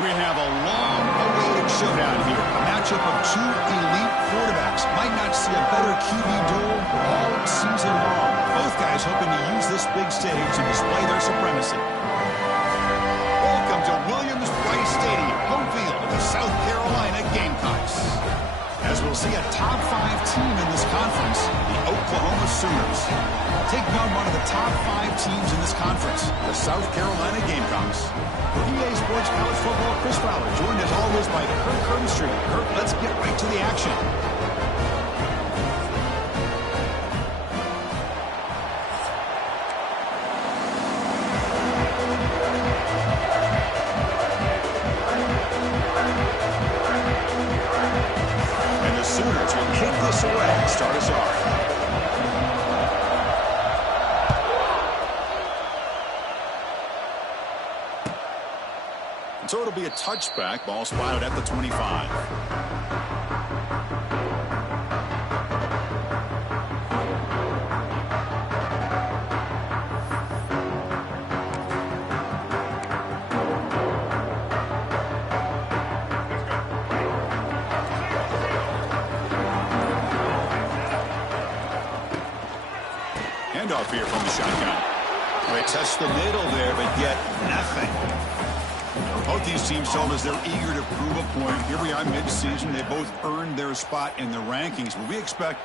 We have a long-awaited showdown here. A matchup of two elite quarterbacks. Might not see a better QB duel all season long. Both guys hoping to use this big stage to display their supremacy. Welcome to Williams-Brice Stadium, home field of the South Carolina Gamecooks. As we'll see a top 5 team in this conference, the Oklahoma Sooners. Taking on one of the top 5 teams in this conference, the South Carolina Gamecocks. For EA Sports College Football, Chris Fowler, joined as always by Kirk Hermstreet. Kirk, let's get right to the action. And the Sooners will kick this away and start us off. So it'll be a touchback. Ball spotted at the 25. Handoff here from the shotgun. They test the middle there, but yet nothing. Both these teams told us they're eager to prove a point. Here we are mid-season. They both earned their spot in the rankings. But we expect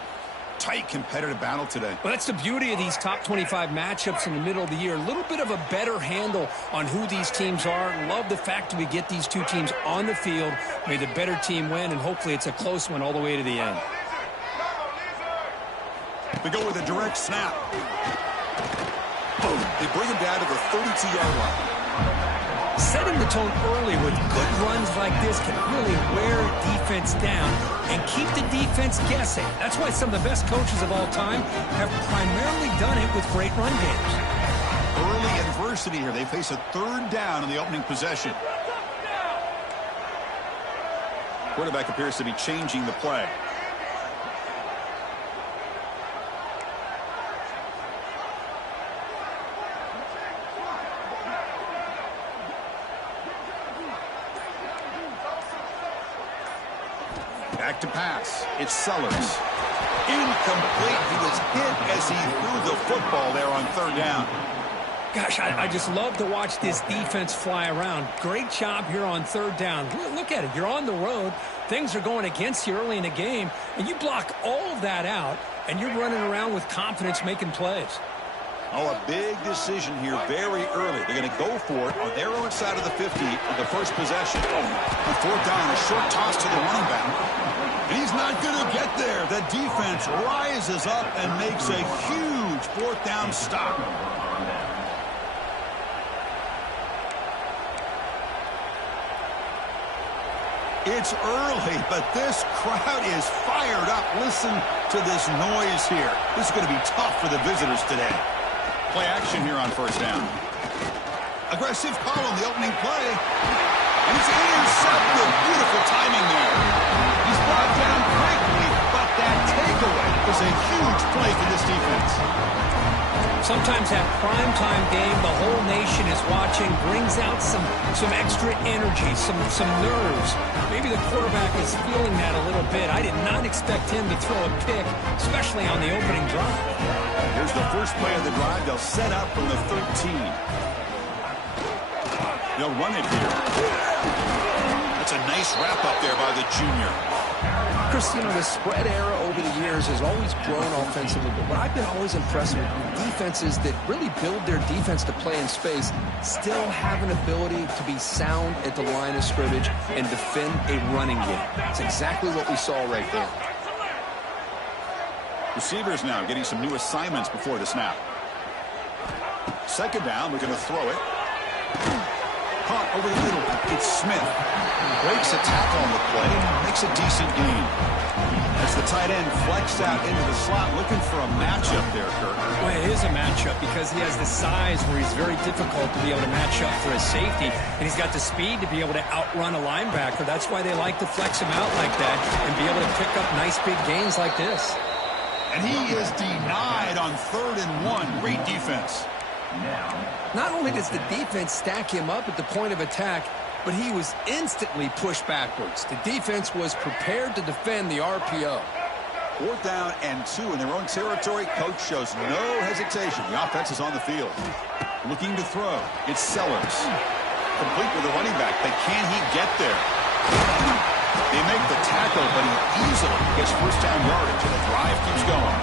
tight competitive battle today. Well, that's the beauty of these top 25 matchups in the middle of the year. A little bit of a better handle on who these teams are. Love the fact that we get these two teams on the field. May the better team win, and hopefully it's a close one all the way to the end. They go with a direct snap. Boom. They bring him down to the 32-yard line. Setting the tone early with good runs like this can really wear defense down and keep the defense guessing. That's why some of the best coaches of all time have primarily done it with great run games. Early adversity here. They face a third down in the opening possession. Quarterback appears to be changing the play. Back to pass. It's Sellers. Incomplete. He was hit as he threw the football there on third down. Gosh, I just love to watch this defense fly around. Great job here on third down. Look at it. You're on the road. Things are going against you early in the game, and you block all of that out, and you're running around with confidence making plays. Oh, a big decision here very early. They're going to go for it on their own side of the 50 on the first possession. On fourth down, a short toss to the running back. And he's not going to get there. The defense rises up and makes a huge fourth down stop. It's early, but this crowd is fired up. Listen to this noise here. This is going to be tough for the visitors today. Play action here on first down. Aggressive call on the opening play. And he's intercepted. Beautiful timing there. He's brought down quickly, but that takeaway is a huge play for this defense. Sometimes that primetime game, the whole nation is watching, brings out some extra energy, some nerves. Maybe the quarterback is feeling that a little bit. I did not expect him to throw a pick, especially on the opening drive. Here's the first play of the drive. They'll set up from the 13. They'll run it here. That's a nice wrap up there by the junior. Chris, you know, the spread era over the years has always grown offensively, but what I've been always impressed with defenses that really build their defense to play in space still have an ability to be sound at the line of scrimmage and defend a running game. It's exactly what we saw right there. Receivers now getting some new assignments before the snap. Second down, we're going to throw it. Caught over the middle. It's Smith. Breaks a tackle on the play. Makes a decent gain. As the tight end flexed out into the slot, looking for a matchup there, Kirk. Well, it is a matchup because he has the size where he's very difficult to be able to match up for his safety, and he's got the speed to be able to outrun a linebacker. That's why they like to flex him out like that and be able to pick up nice big gains like this. And he is denied on 3rd and 1. Great defense. Not only does the defense stack him up at the point of attack, but he was instantly pushed backwards. The defense was prepared to defend the RPO. 4th down and 2 in their own territory. Coach shows no hesitation. The offense is on the field. Looking to throw. It's Sellers. Complete with the running back, but can he get there? They make the tackle, but he easily gets first down yardage, and the drive keeps going.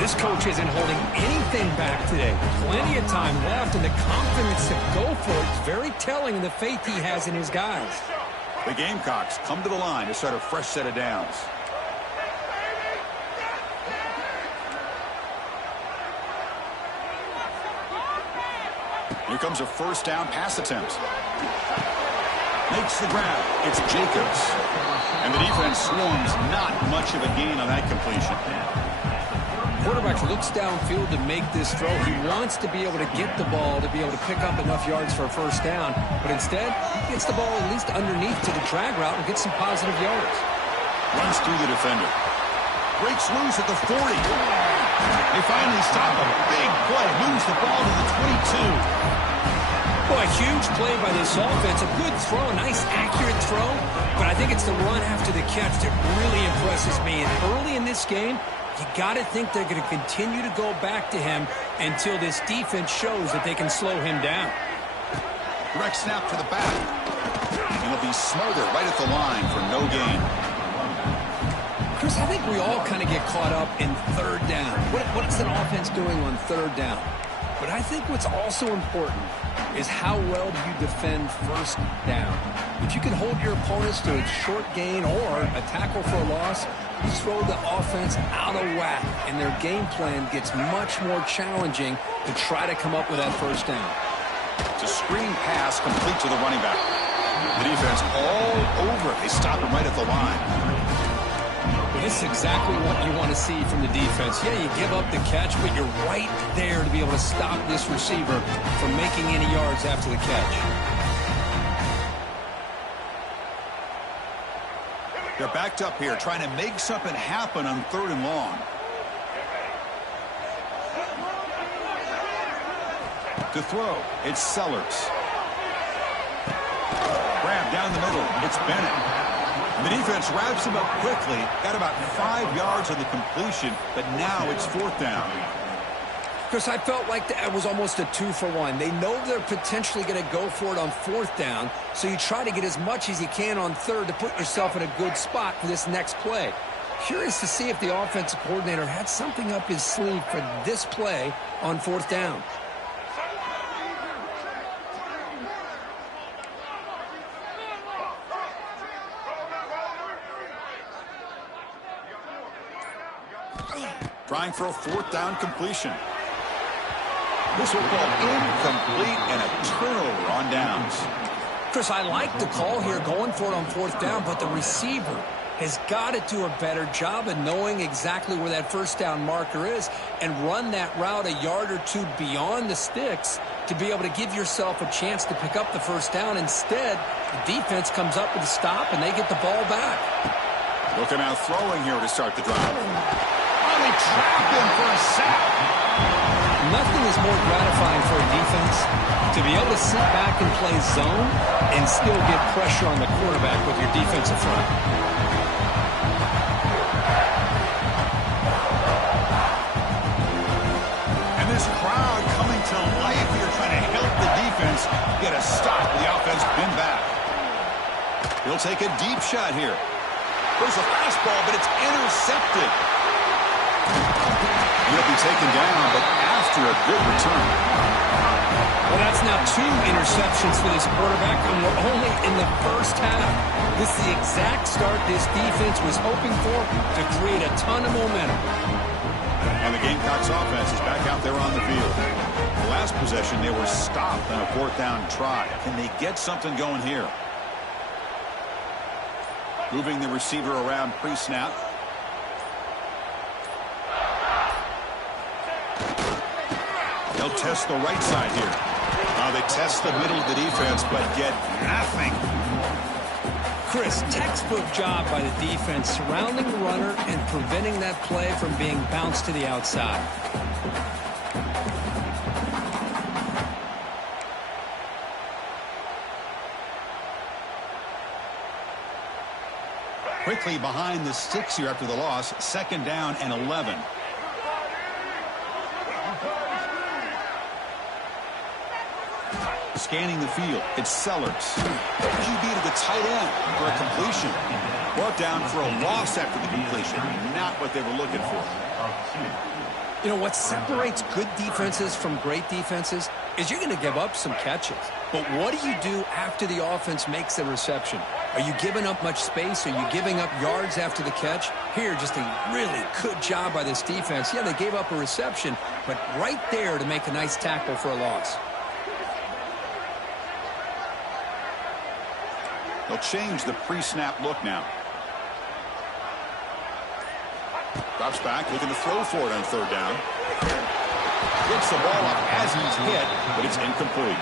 This coach isn't holding anything back today. Plenty of time left, and the confidence to go for it is very telling of the faith he has in his guys. The Gamecocks come to the line to start a fresh set of downs. Here comes a first down pass attempt. Makes the grab. It's Jacobs. And the defense swarms. Not much of a gain on that completion. Quarterback looks downfield to make this throw. He wants to be able to get the ball to be able to pick up enough yards for a first down. But instead, he gets the ball at least underneath to the drag route and gets some positive yards. Runs through the defender. Breaks loose at the 40. They finally stop him. Big play. Moves the ball to the 22. Boy, a huge play by this offense. A good throw, a nice accurate throw. But I think it's the run after the catch that really impresses me. And early in this game, you got to think they're going to continue to go back to him until this defense shows that they can slow him down. Direct snap to the back. And it'll be Smother right at the line for no gain. Chris, I think we all kind of get caught up in 3rd down. What is an offense doing on 3rd down? But I think what's also important is how well do you defend 1st down. If you can hold your opponents to a short gain or a tackle for a loss, you throw the offense out of whack, and their game plan gets much more challenging to try to come up with that 1st down. It's a screen pass complete to the running back. The defense all over it. They stop him right at the line. Well, this is exactly what you want to see from the defense. Yeah, you give up the catch, but you're right there to be able to stop this receiver from making any yards after the catch. They're backed up here, trying to make something happen on 3rd and long. To throw, it's Sellers. Grab down the middle, it's Bennett. The defense wraps him up quickly. Got about 5 yards on the completion, but now it's 4th down. Chris, I felt like that was almost a 2-for-1. They know they're potentially going to go for it on 4th down, so you try to get as much as you can on 3rd to put yourself in a good spot for this next play. Curious to see if the offensive coordinator had something up his sleeve for this play on 4th down. Trying for a 4th down completion. This will call incomplete and a turnover on downs. Chris, I like the call here going for it on 4th down, but the receiver has got to do a better job of knowing exactly where that 1st down marker is and run that route a yard or 2 beyond the sticks to be able to give yourself a chance to pick up the 1st down. Instead, the defense comes up with a stop and they get the ball back. Looking out throwing here to start the drive. They trap him for a sack. Nothing is more gratifying for a defense to be able to sit back and play zone and still get pressure on the quarterback with your defensive front. And this crowd coming to life here trying to help the defense get a stop with the offense pinned back. He'll take a deep shot here. There's a fastball, but it's intercepted. He'll be taken down, but after a good return. Well, that's now 2 interceptions for this quarterback, and we're only in the 1st half. This is the exact start this defense was hoping for to create a ton of momentum. And the Gamecocks offense is back out there on the field. The last possession, they were stopped on a 4th down try. Can they get something going here? Moving the receiver around pre-snap. They'll test the right side here. They test the middle of the defense, but get nothing. Chris, textbook job by the defense surrounding the runner and preventing that play from being bounced to the outside. quickly behind the sticks here after the loss. 2nd down and 11. Scanning the field, it's Sellers. QB to the tight end for a completion. Brought down for a loss after the completion. Not what they were looking for. You know, what separates good defenses from great defenses is you're going to give up some catches. But what do you do after the offense makes the reception? Are you giving up much space? Are you giving up yards after the catch? Here, just a really good job by this defense. Yeah, they gave up a reception, but right there to make a nice tackle for a loss. They'll change the pre-snap look now. Drops back, looking to throw for it on 3rd down. Gets the ball up as he's hit, but it's incomplete.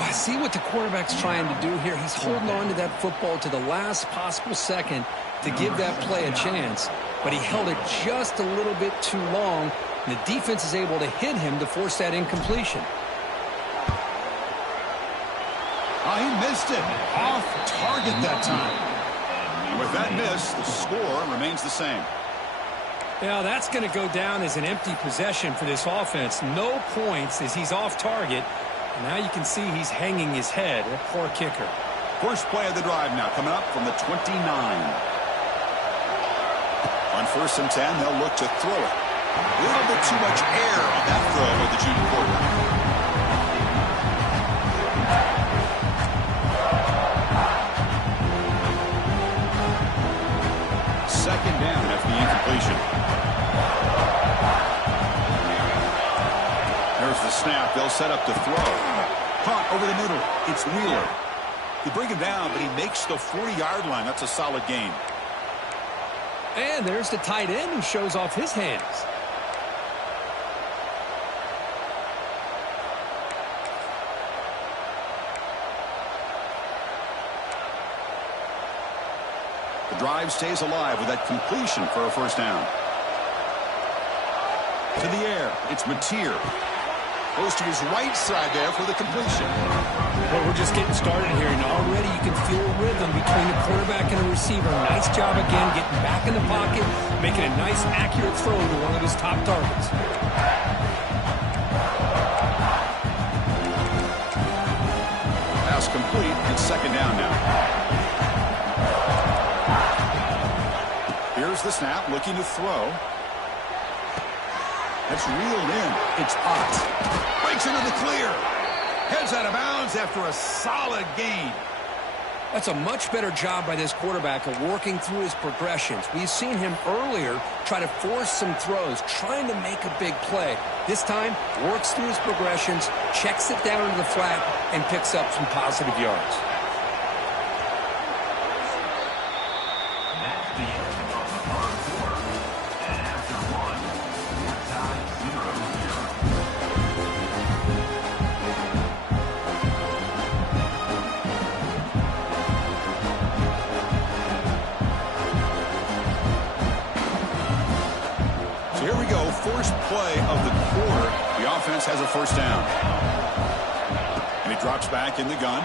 I see what the quarterback's trying to do here. He's holding on to that football to the last possible second to give that play a chance, but he held it just a little bit too long, and the defense is able to hit him to force that incompletion. Oh, he missed it. Off target that time. And with that miss, the score remains the same. Yeah, that's going to go down as an empty possession for this offense. No points as he's off target. And now you can see he's hanging his head. A poor kicker. First play of the drive now coming up from the 29. On 1st and 10, they'll look to throw it. A little bit too much air on that throw with the junior quarterback. Second down after the incompletion. There's the snap. They'll set up to throw. Caught over the middle. It's Wheeler. They bring him down, but he makes the 40-yard line. That's a solid gain. And there's the tight end who shows off his hands. The drive stays alive with that completion for a 1st down. To the air, it's Mateer. Goes to his right side there for the completion. Well, we're just getting started here, and already you can feel a rhythm between the quarterback and the receiver. Nice job again getting back in the pocket, making a nice, accurate throw to one of his top targets. Pass complete, and 2nd down now. Here's the snap, looking to throw. That's reeled in. It's Ott. Breaks into the clear. Heads out of bounds after a solid gain. That's a much better job by this quarterback of working through his progressions. We've seen him earlier try to force some throws, trying to make a big play. This time, works through his progressions, checks it down to the flat, and picks up some positive yards. First play of the quarter, the offense has a 1st down. And he drops back in the gun.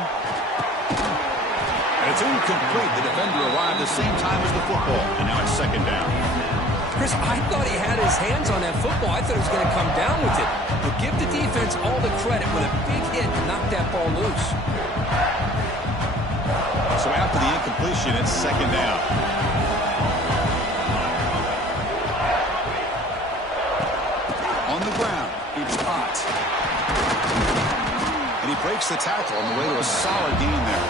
And it's incomplete. The defender arrived the same time as the football. And now it's 2nd down. Chris, I thought he had his hands on that football. I thought he was going to come down with it. But give the defense all the credit with a big hit to knock that ball loose. So after the incompletion, it's 2nd down. On the ground, it's Ott. And he breaks the tackle on the way to a solid gain there.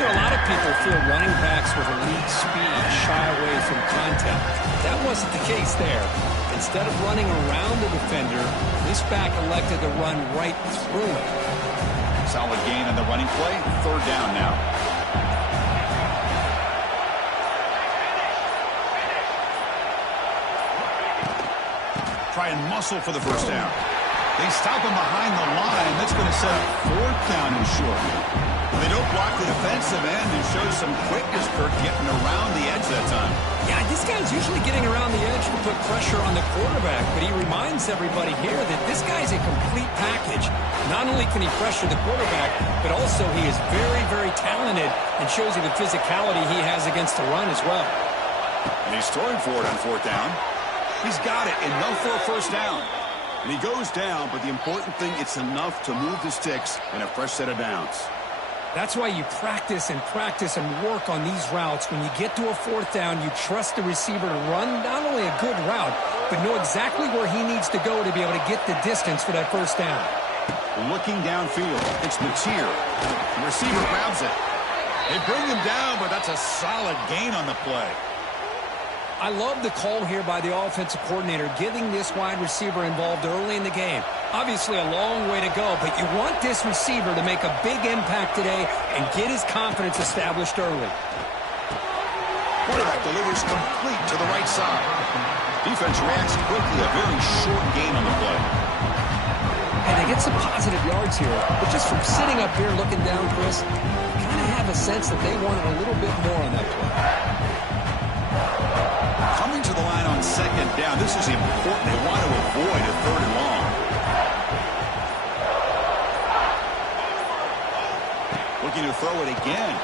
You know, a lot of people feel running backs with elite speed shy away from contact. That wasn't the case there. Instead of running around the defender, this back elected to run right through him. Solid gain on the running play. 3rd down now. Try and muscle for the 1st down. They stop him behind the line. That's going to set up 4th down and short. They don't block the defensive end and show some quickness, Kirk, getting around the edge that time. Yeah, I This guy's usually getting around the edge to put pressure on the quarterback, but he reminds everybody here that this guy's a complete package. Not only can he pressure the quarterback, but also he is very, very talented and shows you the physicality he has against the run as well. And he's throwing for it on fourth down. He's got it, enough for a first down. And he goes down, but the important thing, it's enough to move the sticks in a fresh set of downs. That's why you practice and work on these routes. When you get to a fourth down, you trust the receiver to run not only a good route, but know exactly where he needs to go to be able to get the distance for that first down. Looking downfield, it's Mateer. The receiver grabs it. They bring him down, but that's a solid gain on the play. I love the call here by the offensive coordinator, getting this wide receiver involved early in the game. Obviously a long way to go, but you want this receiver to make a big impact today and get his confidence established early. Quarterback delivers complete to the right side. Defense reacts quickly, a very short gain on the play. And they get some positive yards here, but just from sitting up here looking down, Chris, you kind of have a sense that they wanted a little bit more on that play. Coming to the line on second down, this is important. They want to avoid a third and long. Looking to throw it again.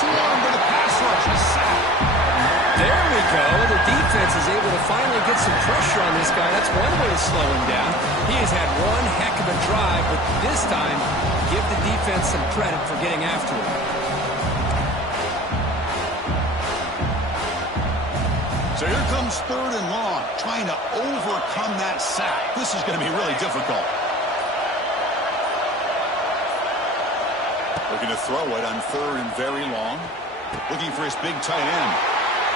Too long for the pass rush. He's sacked. There we go. The defense is able to finally get some pressure on this guy. That's one way to slow him down. He has had one heck of a drive, but this time, give the defense some credit for getting after him. So here comes third and long, trying to overcome that sack. This is going to be really difficult. Looking to throw it on third and very long. Looking for his big tight end.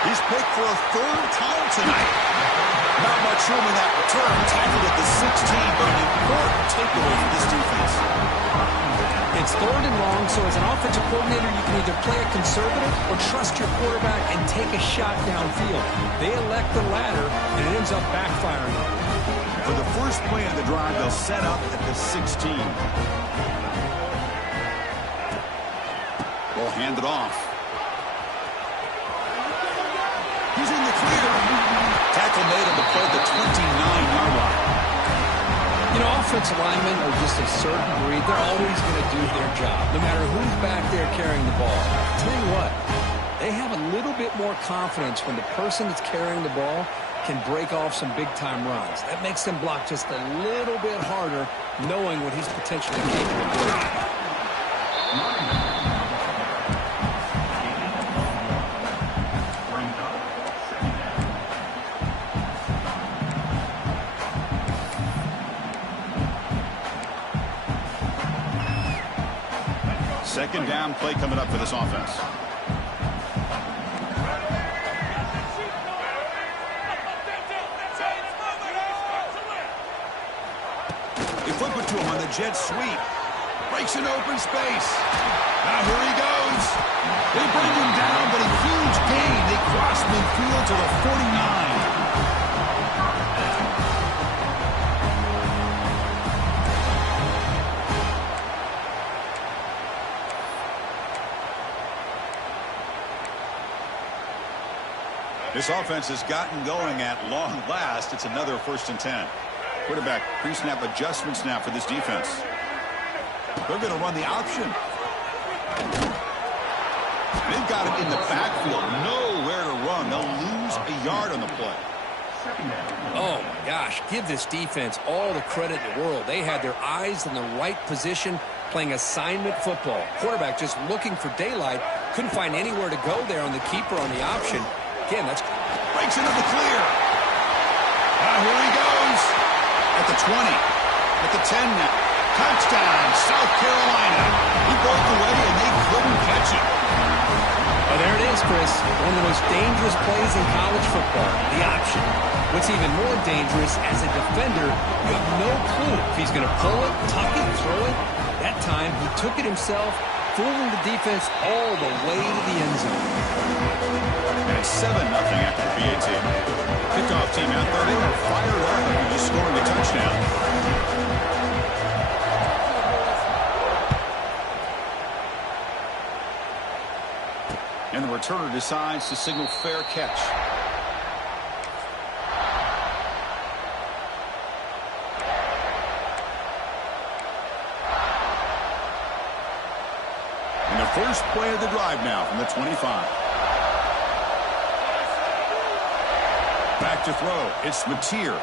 He's picked for a third time tonight. Not much room in that return. Tackled at the 16, but an important takeaway for this defense. It's third and long, so as an offensive coordinator, you can either play it conservative or trust your quarterback and take a shot downfield. They elect the latter, and it ends up backfiring. For the first play of the drive, they'll set up at the 16. They'll hand it off. He's in the clear. Tackle made on the play at the 29-yard line. You know, offensive linemen are just a certain breed. They're always going to do their job, no matter who's back there carrying the ball. I'll tell you what, they have a little bit more confidence when the person that's carrying the ball can break off some big-time runs. That makes them block just a little bit harder, knowing what he's potentially capable of doing. Second down play coming up for this offense. They flip it to him on the jet sweep. Breaks an open space. Now here he goes. They bring him down, but a huge gain. They cross midfield to the 49. This offense has gotten going at long last. It's another 1st and 10. Quarterback pre-snap adjustments now for this defense. They're going to run the option. They've got it in the backfield. Nowhere to run. They'll lose a yard on the play. Oh, my gosh. Give this defense all the credit in the world. They had their eyes in the right position, playing assignment football. Quarterback just looking for daylight. Couldn't find anywhere to go there on the keeper on the option. Again, that's breaks into the clear. Here he goes. At the 20. At the 10 now. Touchdown, South Carolina. He broke away and they couldn't catch him. Oh, there it is, Chris. One of the most dangerous plays in college football. The option. What's even more dangerous, as a defender, you have no clue if he's going to pull it, tuck it, throw it. That time, he took it himself, fooling the defense all the way to the end zone. And it's 7-0 after the PAT. Kickoff team out there. They were fired up after just scoring a touchdown. And the returner decides to signal fair catch. And the first play of the drive now from the 25. Back to throw. It's Mateer.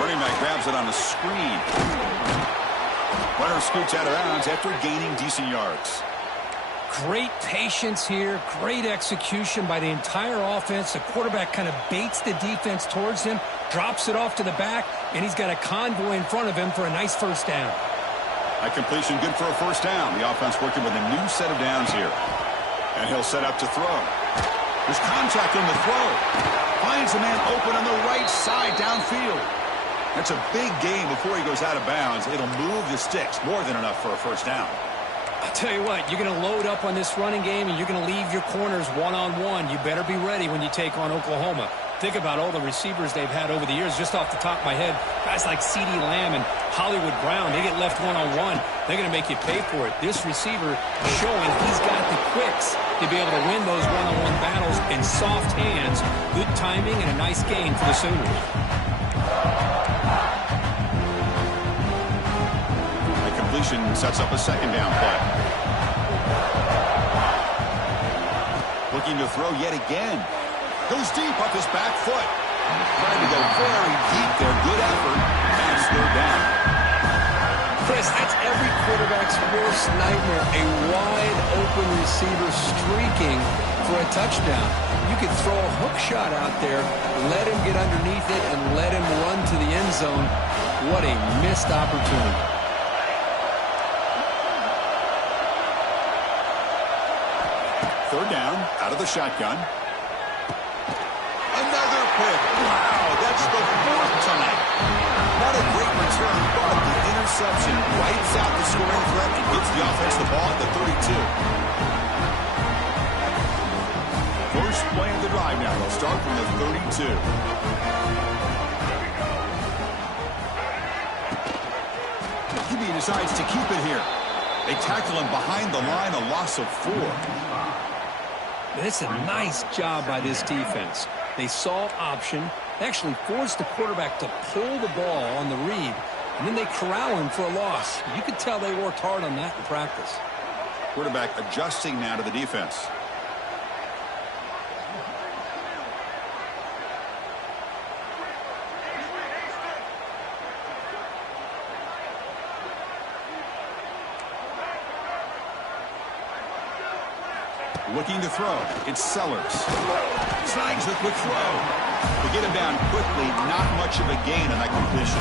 Running back grabs it on the screen. Runner scoots out of bounds after gaining decent yards. Great patience here. Great execution by the entire offense. The quarterback kind of baits the defense towards him, drops it off to the back, and he's got a convoy in front of him for a nice first down. A completion good for a first down. The offense working with a new set of downs here. And he'll set up to throw. There's contact on the throw. Finds a man open on the right side downfield. That's a big gain before he goes out of bounds. It'll move the sticks. More than enough for a first down. I'll tell you what, you're going to load up on this running game, and you're going to leave your corners one-on-one. You better be ready when you take on Oklahoma. Think about all the receivers they've had over the years. Just off the top of my head, guys like CeeDee Lamb and Hollywood Brown, they get left one-on-one. They're going to make you pay for it. This receiver showing he's got the quicks to be able to win those one-on-one battles in soft hands. Good timing and a nice gain for the Sooners. Sets up a second down play. Looking to throw yet again. Goes deep off his back foot. Trying to go very deep there. Good effort. That's third down. Chris, that's every quarterback's worst nightmare. A wide open receiver streaking for a touchdown. You could throw a hook shot out there, let him get underneath it, and let him run to the end zone. What a missed opportunity. Third down, out of the shotgun. Another pick. Wow, that's the fourth tonight. Not a great return, but the interception wipes out the scoring threat and gets the offense the ball at the 32. First play of the drive now. They'll start from the 32. QB decides to keep it here. They tackle him behind the line, a loss of 4. It's a nice job by this defense. They saw option. They actually forced the quarterback to pull the ball on the read, and then they corral him for a loss. You could tell they worked hard on that in practice. Quarterback adjusting now to the defense. Looking to throw. It's Sellers. Snags the quick throw. They get him down quickly. Not much of a gain on that completion.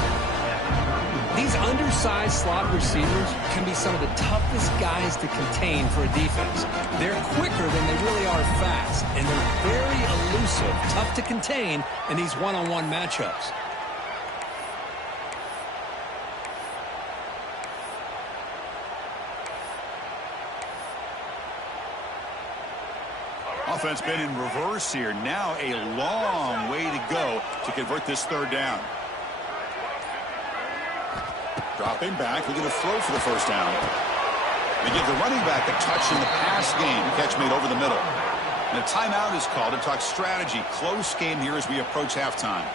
These undersized slot receivers can be some of the toughest guys to contain for a defense. They're quicker than they really are fast, and they're very elusive, tough to contain in these one-on-one matchups. Offense been in reverse here. Now a long way to go to convert this third down. Dropping back, looking to throw for the first down. They give the running back a touch in the pass game. Catch made over the middle. And a timeout is called to talk strategy. Close game here as we approach halftime.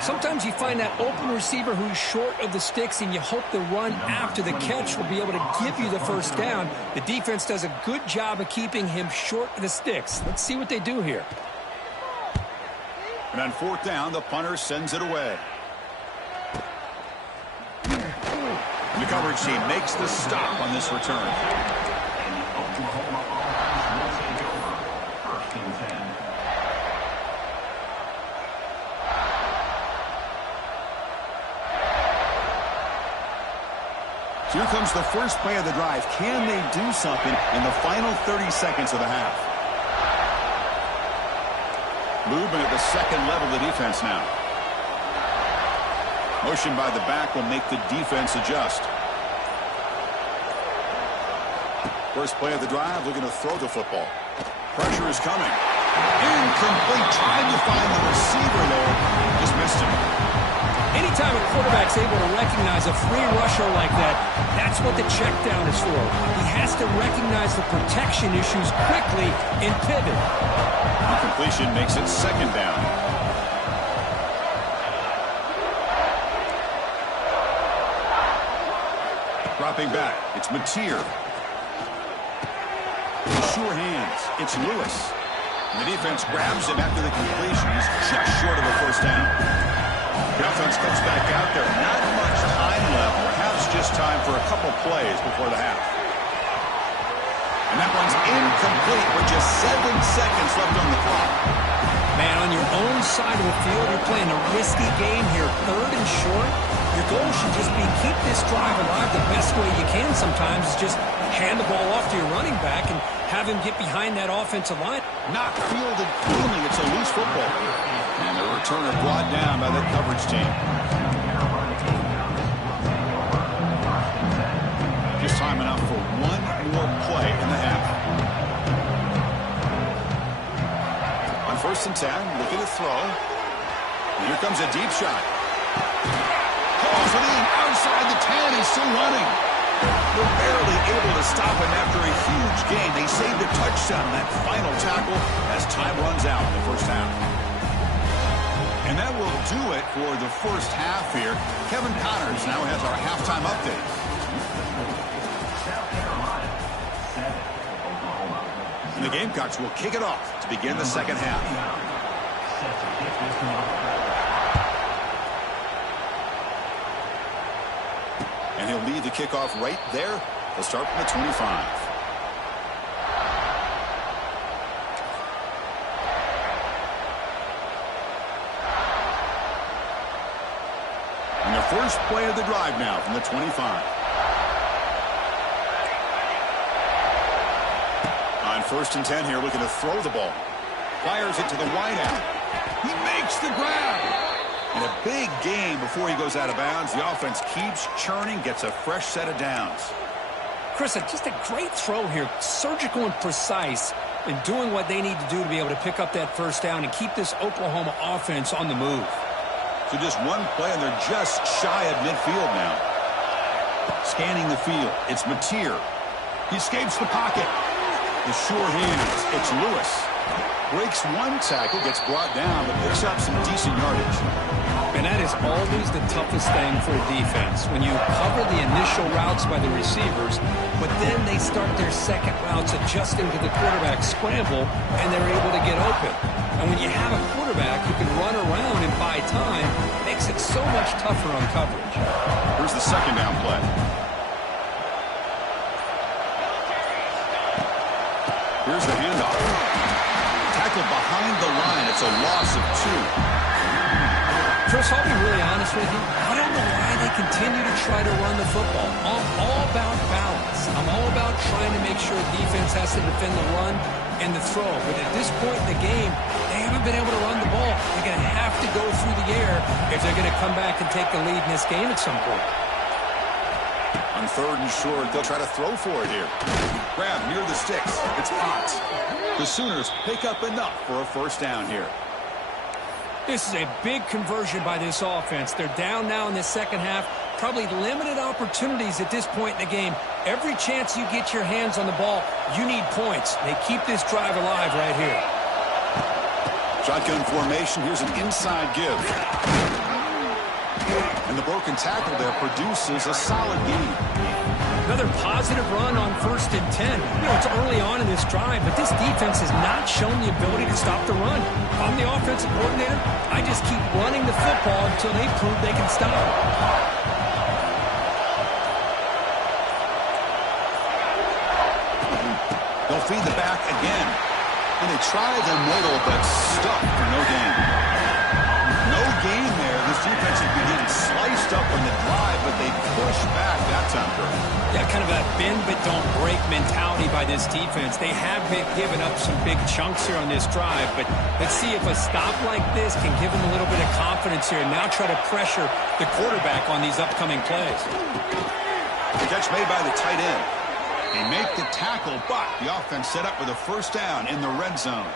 Sometimes you find that open receiver who's short of the sticks, and you hope the run after the catch will be able to give you the first down. The defense does a good job of keeping him short of the sticks. Let's see what they do here. And on fourth down, the punter sends it away. The coverage team makes the stop on this return. Here comes the first play of the drive. Can they do something in the final 30 seconds of the half? Movement at the second level of the defense now. Motion by the back will make the defense adjust. First play of the drive, looking to throw the football. Pressure is coming. Incomplete, trying to find the receiver there. Just missed him. Anytime a quarterback's able to recognize a free rusher like that, that's what the check down is for. He has to recognize the protection issues quickly and pivot. The completion makes it second down. Dropping back, it's Mateer. Sure hands, it's Lewis. And the defense grabs him after the completion. He's just short of a first down. The offense comes back out there. Not much time left. Perhaps just time for a couple plays before the half. And that one's incomplete with just 7 seconds left on the clock. Man, on your own side of the field, you're playing a risky game here. 3rd and short. Your goal should just be keep this drive alive the best way you can sometimes. Is just hand the ball off to your running back and have him get behind that offensive line. Not fielded cleanly. It's a loose football. And the returner brought down by that coverage team. Just time enough for one more play in the half. On 1st and 10, looking to throw. And here comes a deep shot. Calls it in outside the 10. He's still running. They're barely able to stop him after a huge gain. They saved a touchdown on that final tackle as time runs out in the first half. And that will do it for the first half here. Kevin Connors now has our halftime update. And the Gamecocks will kick it off to begin the second half. And he'll lead the kickoff right there. They'll start from the 25. And the first play of the drive now from the 25. On 1st and 10 here, looking to throw the ball. Fires it to the wideout. He makes the grab. And a big gain before he goes out of bounds. The offense keeps churning, gets a fresh set of downs. Chris, just a great throw here. Surgical and precise in doing what they need to do to be able to pick up that first down and keep this Oklahoma offense on the move. So just one play, and they're just shy of midfield now. Scanning the field, it's Mateer. He escapes the pocket. The sure hands, it's Lewis. Breaks one tackle, gets brought down, but picks up some decent yardage. And that is always the toughest thing for a defense. When you cover the initial routes by the receivers, but then they start their second routes adjusting to the quarterback scramble, and they're able to get open. And when you have a quarterback who can run around and buy time, it makes it so much tougher on coverage. Here's the second down play. Here's the handoff. Tackled behind the line. It's a loss of 2. Chris, I'll be really honest with you. I don't know why they continue to try to run the football. I'm all about balance. I'm all about trying to make sure defense has to defend the run and the throw. But at this point in the game, they haven't been able to run the ball. They're going to have to go through the air if they're going to come back and take the lead in this game at some point. On 3rd and short, they'll try to throw for it here. Grab near the sticks. It's hot. The Sooners pick up enough for a first down here. This is a big conversion by this offense. They're down now in the second half. Probably limited opportunities at this point in the game. Every chance you get your hands on the ball, you need points. They keep this drive alive right here. Shotgun formation. Here's an inside give. And the broken tackle there produces a solid gain. Another positive run on 1st and 10. You know, it's early on in this drive, but this defense has not shown the ability to stop the run. If I'm the offensive coordinator, I just keep running the football until they prove they can stop it. They'll feed the back again. And they try the middle, but stuck for no gain. No gain there. This defense has been getting sliced up on the drive, but they push back that time. Yeah, kind of a bend but don't break mentality by this defense. They have been giving up some big chunks here on this drive, but let's see if a stop like this can give them a little bit of confidence here and now try to pressure the quarterback on these upcoming plays. The catch made by the tight end. They make the tackle, but the offense set up with a first down in the red zone.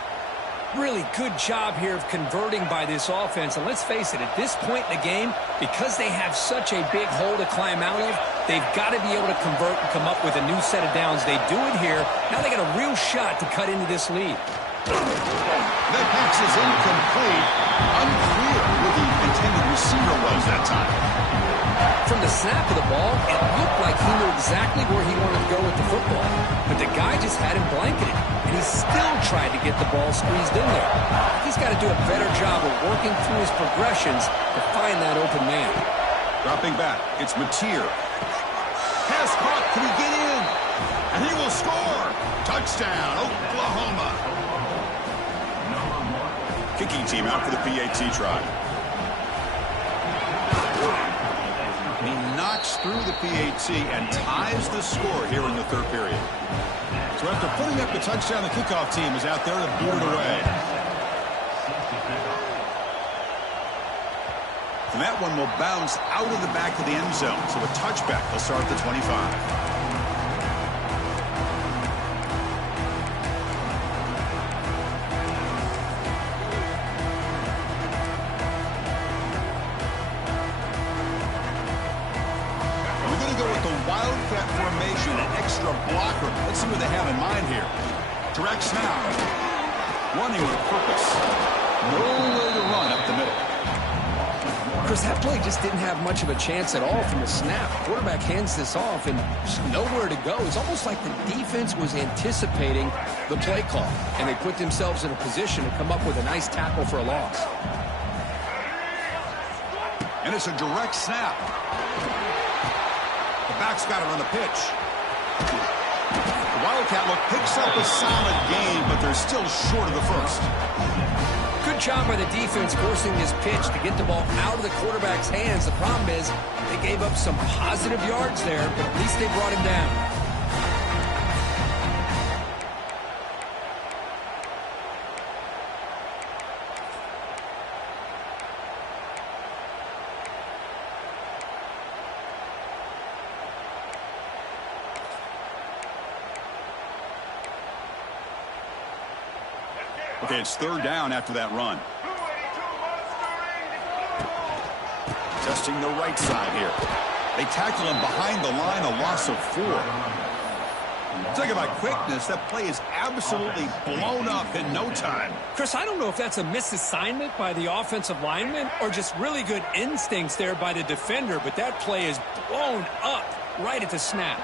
Really good job here of converting by this offense. And let's face it, at this point in the game, because they have such a big hole to climb out of, they've got to be able to convert and come up with a new set of downs. They do it here. Now they got a real shot to cut into this lead. That pass is incomplete. Unclear who the intended receiver was that time. From the snap of the ball, it looked like he knew exactly where he wanted to go with the football. But the guy just had him blanketed, and he still tried to get the ball squeezed in there. He's got to do a better job of working through his progressions to find that open man. Dropping back, it's Mateer. Pass caught, can he get in? And he will score! Touchdown, Oklahoma! Kicking team out for the PAT try. He knocks through the PAT and ties the score here in the third period. So after putting up the touchdown, the kickoff team is out there to boot it away. And that one will bounce out of the back of the end zone. So a touchback will start at the 25. Wildcat formation, an extra blocker. Let's see what they have in mind here. Direct snap. Running with purpose. No way to run up the middle. Chris, that play just didn't have much of a chance at all from the snap. Quarterback hands this off and just nowhere to go. It's almost like the defense was anticipating the play call, and they put themselves in a position to come up with a nice tackle for a loss. And it's a direct snap. The back's got it on the pitch. The Wildcat look picks up a solid gain, but they're still short of the first. Good job by the defense forcing this pitch to get the ball out of the quarterback's hands. The problem is they gave up some positive yards there, but at least they brought him down. Okay, it's third down after that run. Testing the right side here. They tackle him behind the line, a loss of 4. Talk about quickness. That play is absolutely blown up in no time. Chris, I don't know if that's a misassignment by the offensive lineman or just really good instincts there by the defender, but that play is blown up right at the snap.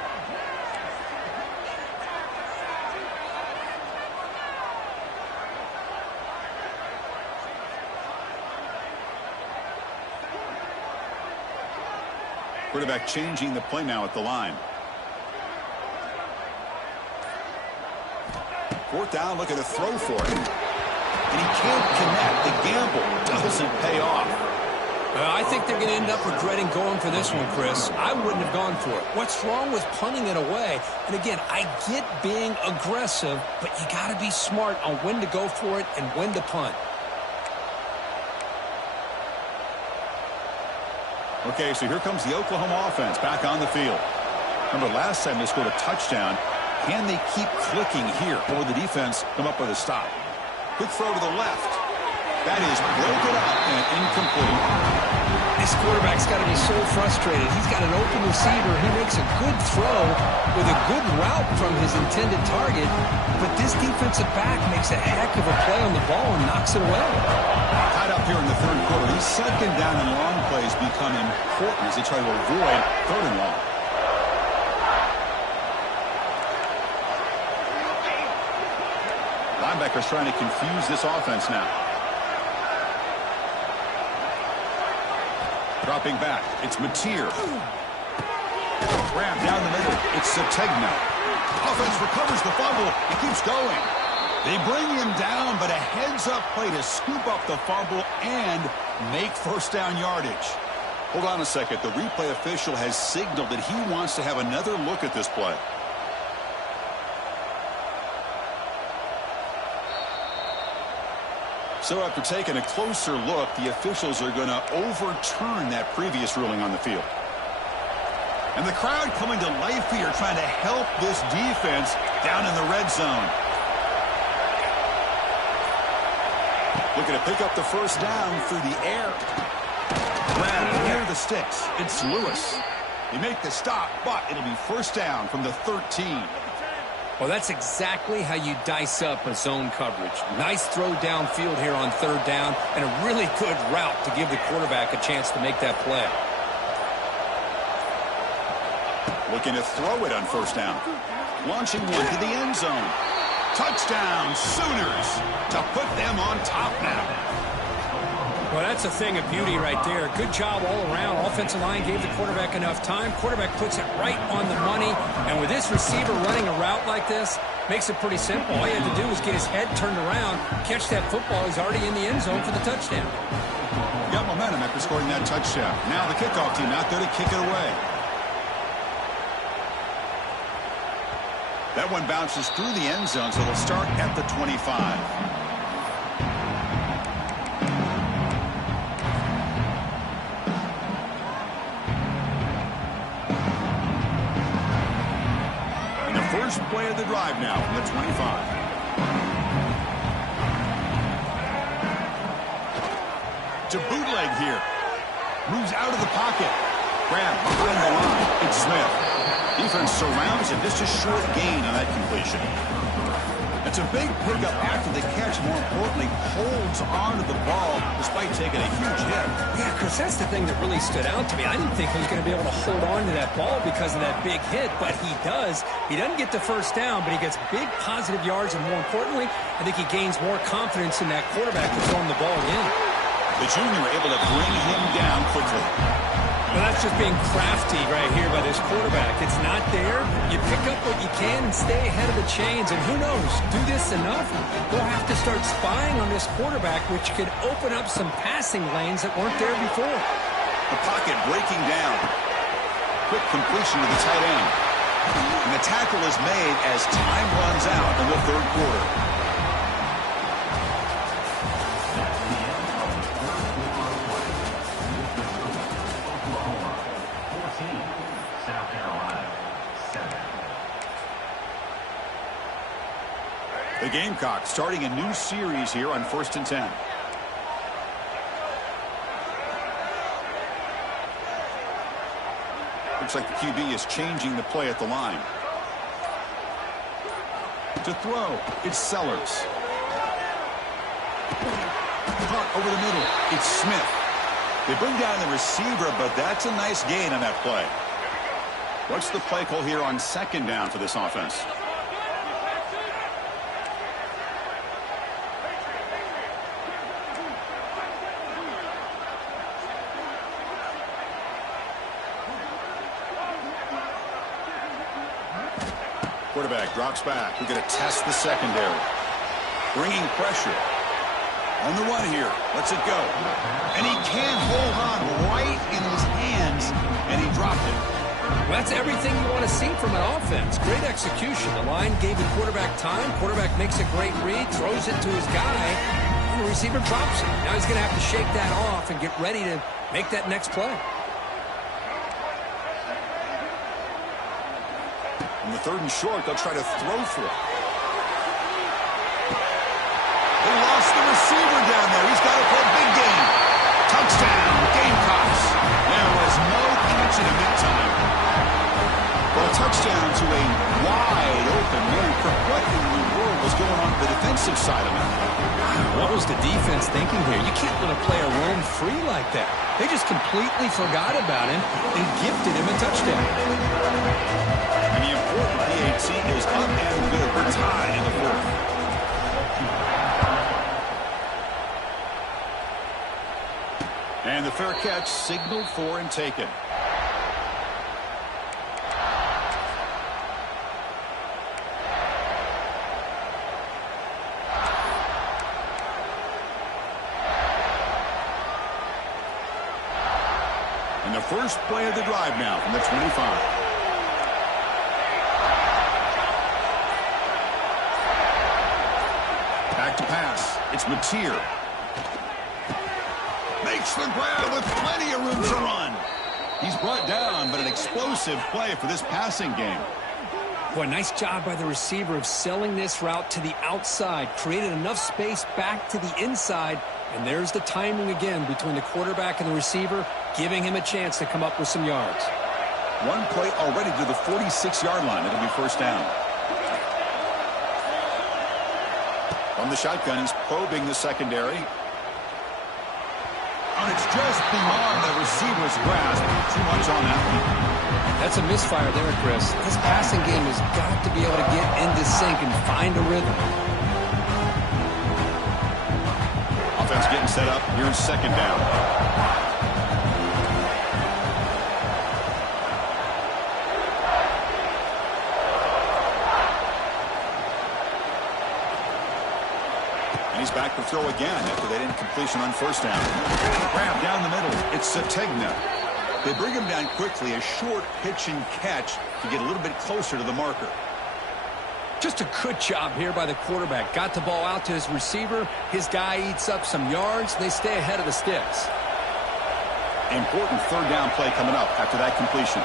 Quarterback changing the play now at the line. Fourth down, look at a throw for it. And he can't connect. The gamble doesn't pay off. I think they're going to end up regretting going for this one, Chris. I wouldn't have gone for it. What's wrong with punting it away? And again, I get being aggressive, but you got to be smart on when to go for it and when to punt. Okay, so here comes the Oklahoma offense back on the field. Remember, last time they scored a touchdown. Can they keep clicking here, or the defense come up with a stop? Quick throw to the left. That is broken up and incomplete. This quarterback's got to be so frustrated. He's got an open receiver. He makes a good throw with a good route from his intended target, but this defensive back makes a heck of a play on the ball and knocks it away. Tied up here in the third quarter. These second down and long plays become important as they try to avoid third and long. Linebackers trying to confuse this offense now. Dropping back, it's Mateer. Grab down the middle, it's Sategna. Offense recovers the fumble, it keeps going. They bring him down, but a heads-up play to scoop up the fumble and make first down yardage. Hold on a second, the replay official has signaled that he wants to have another look at this play. So after taking a closer look, the officials are going to overturn that previous ruling on the field. And the crowd coming to life here, trying to help this defense down in the red zone. Looking to pick up the first down through the air. Grabbed near the sticks. It's Lewis. They make the stop, but it'll be first down from the 13. Well, that's exactly how you dice up a zone coverage. Nice throw downfield here on third down, and a really good route to give the quarterback a chance to make that play. Looking to throw it on first down. Launching one to the end zone. Touchdown, Sooners, to put them on top now. Well, that's a thing of beauty right there. Good job all around. Offensive line gave the quarterback enough time. Quarterback puts it right on the money. And with this receiver running a route like this, makes it pretty simple. All you had to do was get his head turned around, catch that football. He's already in the end zone for the touchdown. Got momentum after scoring that touchdown. Now the kickoff team out there to kick it away. That one bounces through the end zone, so they'll start at the 25. First play of the drive now from the 25. To bootleg here. Moves out of the pocket. Grabbed behind the line. It's Smith. Defense surrounds him. Just a short gain on that completion. It's a big pickup after the catch. More importantly, holds on to the ball despite taking a huge hit. Yeah, Chris, that's the thing that really stood out to me. I didn't think he was going to be able to hold on to that ball because of that big hit, but he does. He doesn't get the first down, but he gets big positive yards, and more importantly, I think he gains more confidence in that quarterback to throw him the ball in. The junior able to bring him down quickly. Well, that's just being crafty right here by this quarterback. It's not there. You pick up what you can and stay ahead of the chains. And who knows, do this enough, we'll have to start spying on this quarterback, which could open up some passing lanes that weren't there before. The pocket breaking down. Quick completion to the tight end. And the tackle is made as time runs out in the third quarter. The Gamecooks starting a new series here on 1st and 10. Looks like the QB is changing the play at the line. To throw, it's Sellers. Caught over the middle, it's Smith. They bring down the receiver, but that's a nice gain on that play. What's the play call here on second down for this offense? Quarterback drops back. We're going to test the secondary. Bringing pressure. On the run here. Lets it go. And he can't hold on right in his hands. And he dropped it. Well, that's everything you want to see from an offense. Great execution. The line gave the quarterback time. Quarterback makes a great read. Throws it to his guy. And the receiver drops it. Now he's going to have to shake that off and get ready to make that next play. On the third and short, they'll try to throw for it. They lost the receiver down there. He's got it for a big game. Touchdown, Gamecocks. There was no catching him that time. Well, a touchdown to a wide open man. What in the world was going on the defensive side of it? What was the defense thinking here? You can't let a player roam free like that. They just completely forgot about him and gifted him a touchdown. And the important PAT is up and good. We're tied in the fourth. And the fair catch signaled for and taken. And the first play of the drive now from the 25. Back to pass. It's Mateer. Makes the grab with plenty of room to run. He's brought down, but an explosive play for this passing game. Boy, nice job by the receiver of selling this route to the outside. Created enough space back to the inside. And there's the timing again between the quarterback and the receiver, giving him a chance to come up with some yards. One play already to the 46-yard line. It'll be first down. From the shotgun, he's probing the secondary. And it's just beyond the receiver's grasp. Too much on that one. That's a misfire there, Chris. This passing game has got to be able to get into sync and find a rhythm. Offense getting set up here in second down. And he's back to throw again after that incompletion on first down. Grab down the middle. It's Sategna. They bring him down quickly, a short pitch and catch to get a little bit closer to the marker. Just a good job here by the quarterback. Got the ball out to his receiver. His guy eats up some yards. They stay ahead of the sticks. Important third down play coming up after that completion.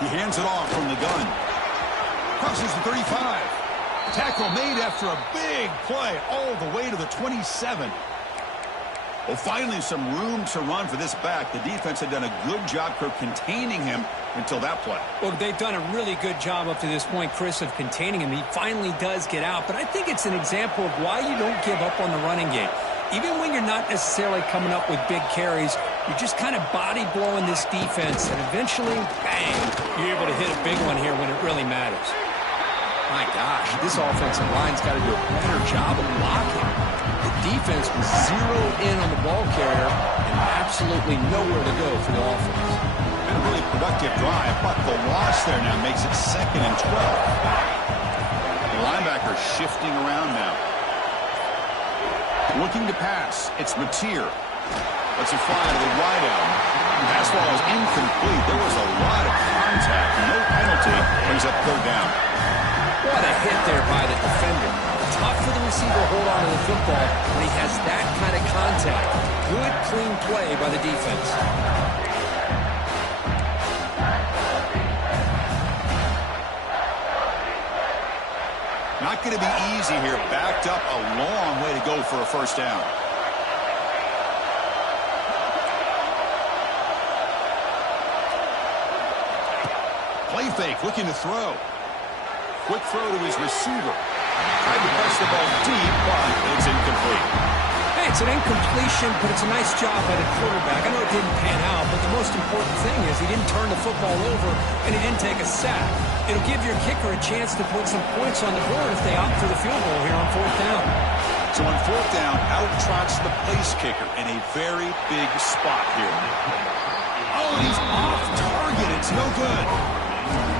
He hands it off from the gun. Crosses the 35. Tackle made after a big play all the way to the 27. Well, finally some room to run for this back. The defense had done a good job of containing him until that play. Well, they've done a really good job up to this point, Chris, of containing him. He finally does get out, but I think it's an example of why you don't give up on the running game. Even when you're not necessarily coming up with big carries, you're just kind of body blowing this defense, and eventually, bang, you're able to hit a big one here when it really matters. My gosh, this offensive line's got to do a better job of blocking. The defense was zeroed in on the ball carrier and absolutely nowhere to go for the offense. Been a really productive drive, but the loss there now makes it 2nd and 12. The linebacker shifting around now. Looking to pass. It's Mateer. Let's it fly to the wide end. The pass ball is incomplete. There was a lot of contact. No penalty. Brings up third down. What a hit there by the defender. Tough for the receiver to hold on to the football when he has that kind of contact. Good, clean play by the defense. Not going to be easy here. Backed up a long way to go for a first down. Play fake, looking to throw. Quick throw to his receiver. Tried to press the ball deep, but it's incomplete. Hey, it's an incompletion, but it's a nice job by the quarterback. I know it didn't pan out, but the most important thing is he didn't turn the football over and he didn't take a sack. It'll give your kicker a chance to put some points on the board if they opt for the field goal here on fourth down. So on fourth down, out trots the place kicker in a very big spot here. Oh, and he's off target. It's no good.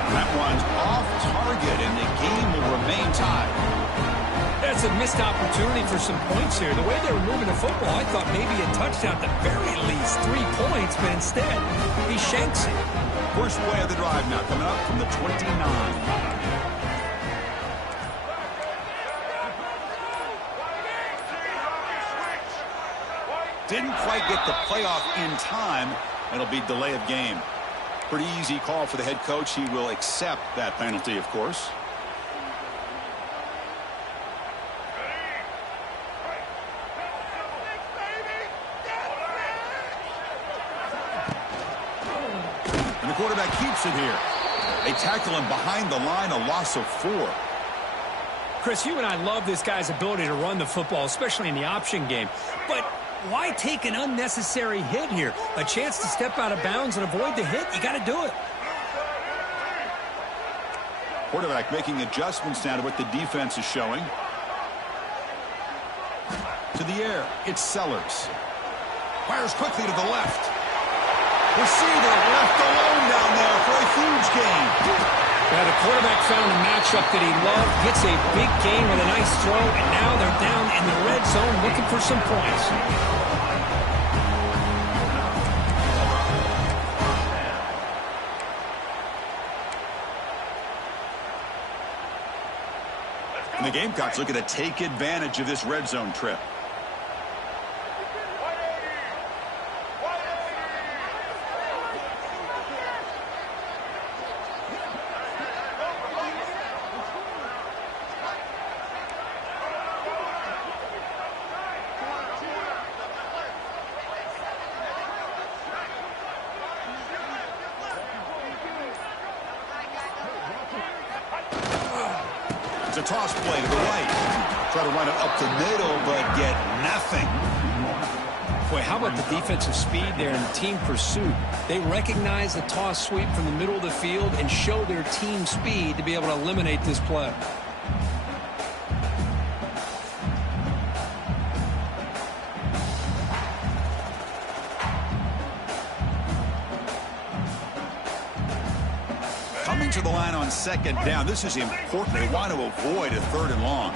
That one's off target, and the game will remain tied. That's a missed opportunity for some points here. The way they were moving the football, I thought maybe a touchdown, at the very least 3 points, but instead, he shanks it. First play of the drive now coming up from the 29. Didn't quite get the playoff in time. It'll be delay of game. Pretty easy call for the head coach. He will accept that penalty, of course. And the quarterback keeps it here. They tackle him behind the line, a loss of 4. Chris, you and I love this guy's ability to run the football, especially in the option game. But why take an unnecessary hit here? A chance to step out of bounds and avoid the hit? You got to do it. Quarterback making adjustments now to what the defense is showing. To the air, it's Sellers. Fires quickly to the left. Receiver left alone down there for a huge gain. Now the quarterback found a matchup that he loved, gets a big gain with a nice throw, and now they're down in the red zone looking for some points. And the Gamecocks looking to take advantage of this red zone trip. It's a toss play to the right. Try to run it up the middle, but get nothing. Boy, how about the defensive speed there and the team pursuit? They recognize the toss sweep from the middle of the field and show their team speed to be able to eliminate this play. Coming to the line on second down. This is important. They want to avoid a 3rd and long.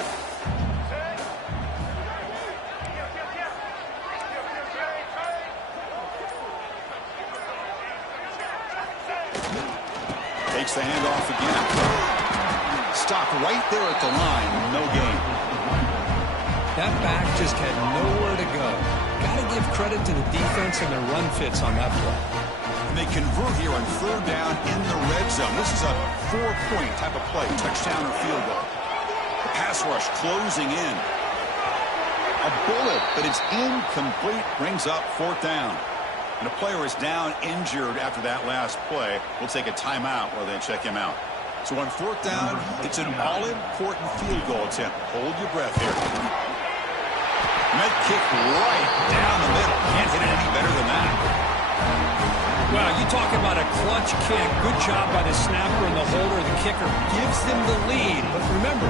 Takes the handoff again. Stopped right there at the line. No gain. That back just had nowhere to go. Got to give credit to the defense and their run fits on that play. And they convert here on 3rd down in the red zone. This is a 4-point type of play, touchdown or field goal. The pass rush closing in. A bullet, but it's incomplete, brings up 4th down. And a player is down injured after that last play. We'll take a timeout while they check him out. So on 4th down, it's an all-important field goal attempt. Hold your breath here. And that kick right down the middle. Can't hit it any better than that. Well, you talking about a clutch kick. Good job by the snapper and the holder. The kicker gives them the lead. But remember,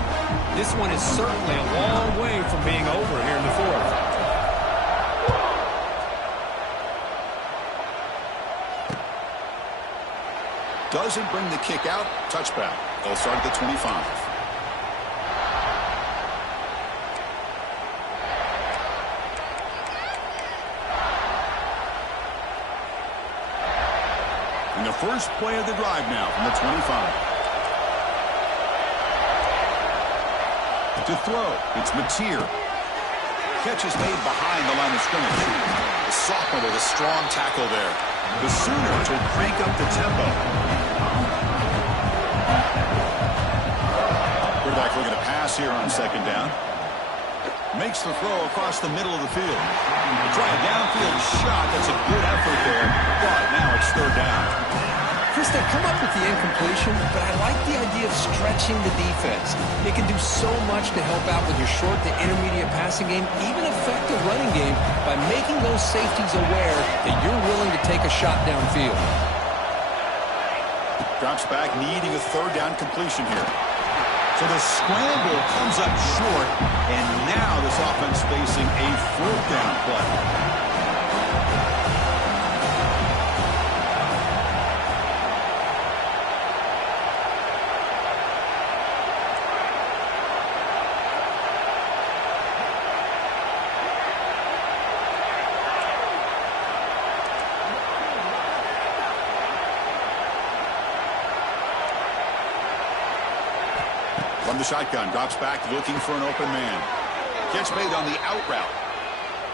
this one is certainly a long way from being over here in the 4th. Doesn't bring the kick out. Touchback. They'll start at the 25. And the first play of the drive now from the 25. To throw, it's Mateer. Catch is made behind the line of scrimmage. The sophomore with a strong tackle there. The Sooners will crank up the tempo. Quarterback looking to pass here on 2nd down. Makes the throw across the middle of the field. Try a downfield shot. That's a good effort there. But now it's 3rd down. Chris, they come up with the incompletion, but I like the idea of stretching the defense. It can do so much to help out with your short to intermediate passing game, even effective running game, by making those safeties aware that you're willing to take a shot downfield. Drops back, needing a 3rd down completion here. So the scramble comes up short, and now this offense facing a 4th down play. From the shotgun, drops back, looking for an open man. Catch made on the out route.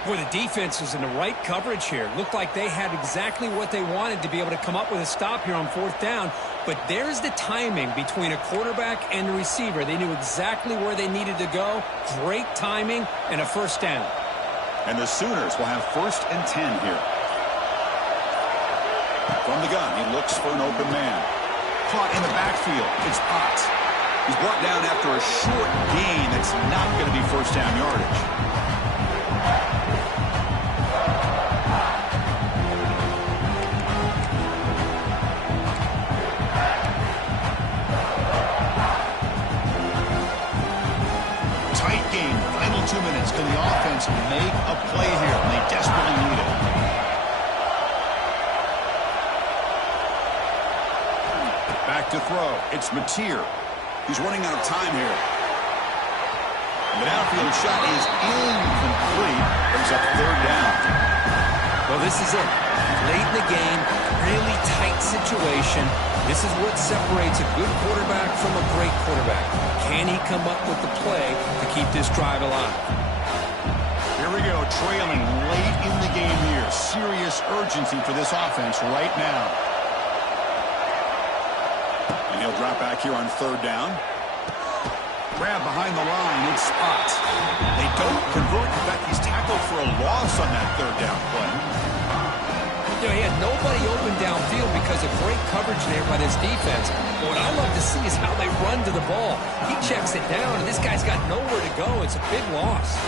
Boy, the defense is in the right coverage here. Looked like they had exactly what they wanted to be able to come up with a stop here on 4th down. But there's the timing between a quarterback and the receiver. They knew exactly where they needed to go. Great timing and a 1st down. And the Sooners will have 1st and 10 here. From the gun, he looks for an open man. Caught in the backfield. It's Potts. He's brought down after a short gain that's not going to be 1st down yardage. Tight game. Final 2 minutes. Can the offense make a play here? And they desperately need it. Back to throw. It's Mateer. He's running out of time here. And the downfield shot is incomplete. Brings up 3rd down. Well, this is it. Late in the game, really tight situation. This is what separates a good quarterback from a great quarterback. Can he come up with the play to keep this drive alive? Here we go, trailing late in the game here. Serious urgency for this offense right now. And he'll drop back here on third down. Grab behind the line, it's spots. They don't convert. In fact, he's tackled for a loss on that third down play. You know, he had nobody open downfield because of great coverage there by this defense. But what I love to see is how they run to the ball. He checks it down, and this guy's got nowhere to go. It's a big loss.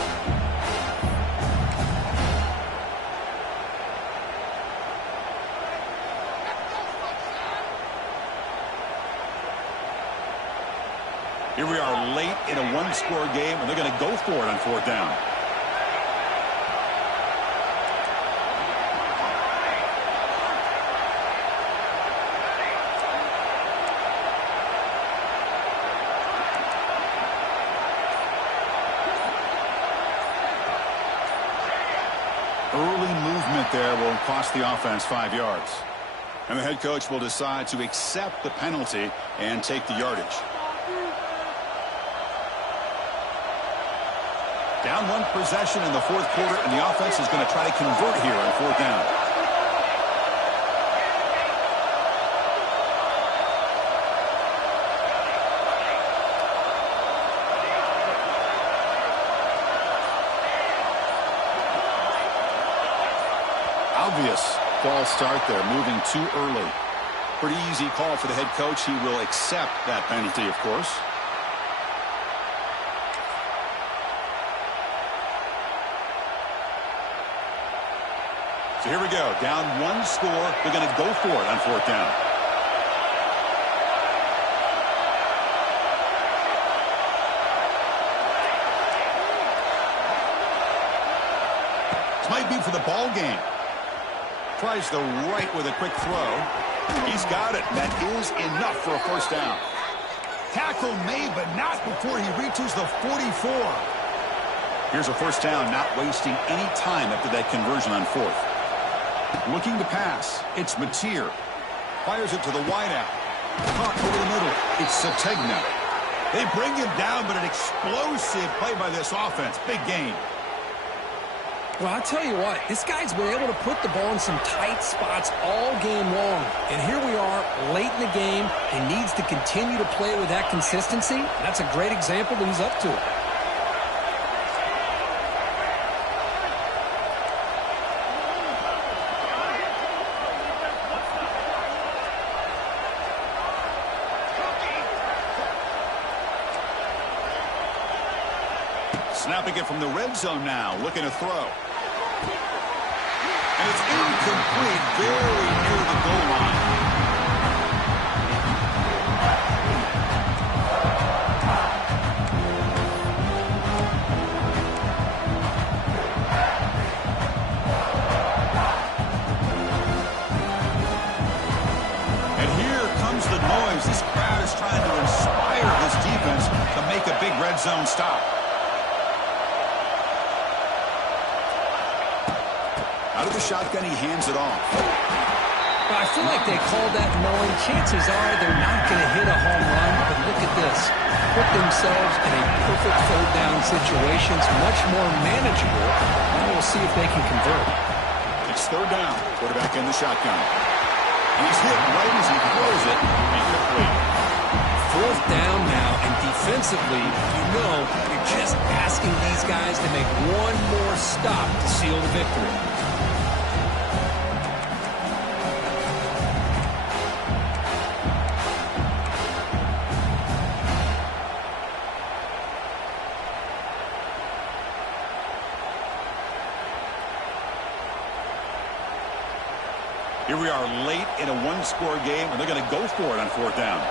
Here we are late in a one-score game, and they're going to go for it on fourth down. Early movement there will cost the offense 5 yards. And the head coach will decide to accept the penalty and take the yardage. Down one possession in the fourth quarter, and the offense is going to try to convert here on fourth down. Obvious false start there, moving too early. Pretty easy call for the head coach. He will accept that penalty, of course. So here we go. Down one score. They're going to go for it on fourth down. This might be for the ball game. Tries the right with a quick throw. He's got it. That is enough for a first down. Tackle made, but not before he reaches the 44. Here's a first down, not wasting any time after that conversion on fourth. Looking to pass. It's Mateer. Fires it to the wideout. Caught over the middle. It's Sategna. They bring him down, but an explosive play by this offense. Big gain. Well, I'll tell you what, this guy's been able to put the ball in some tight spots all game long. And here we are, late in the game. He needs to continue to play with that consistency. That's a great example that he's up to it. Snapping it from the red zone now, looking to throw. And it's incomplete, very near the goal line. And here comes the noise. This crowd is trying to inspire this defense to make a big red zone stop. Out of the shotgun, he hands it off. Well, I feel like they called that knowing chances are they're not going to hit a home run, but look at this. Put themselves in a perfect third down situation. It's much more manageable. Now we'll see if they can convert. It's third down. Quarterback in the shotgun. He's hit right as he throws it. Incomplete. Fourth down now, and defensively, you know, you're just asking these guys to make one more stop to seal the victory. Here we are late in a one-score game, and they're going to go for it on fourth down.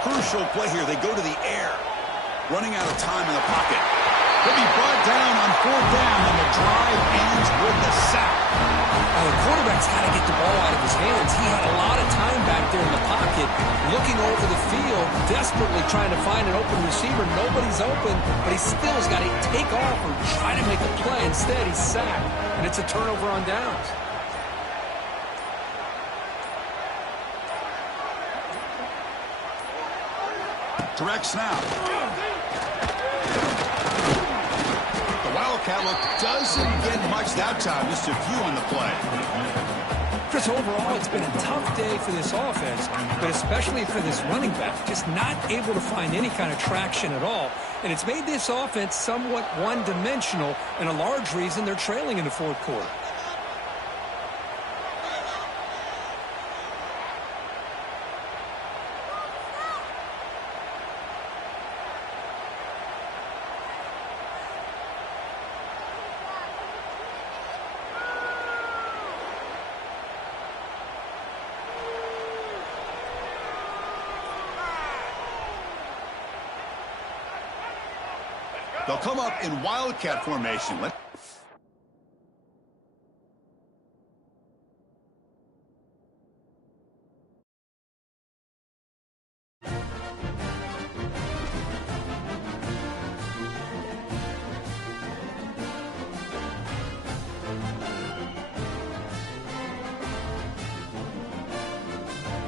Crucial play here. They go to the air. Running out of time in the pocket. He'll be brought down on fourth down, and the drive ends with the sack. The quarterback's got to get the ball out of his hands. He had a lot of time back there in the pocket, looking over the field, desperately trying to find an open receiver. Nobody's open, but he still has got to take off or try to make a play. Instead, he's sacked, and it's a turnover on downs. Direct snap. The Wildcat look doesn't get much that time. Just a few on the play. Chris, overall, it's been a tough day for this offense, but especially for this running back. Just not able to find any kind of traction at all. And it's made this offense somewhat one-dimensional, and a large reason they're trailing in the fourth quarter. They'll come up in Wildcat formation.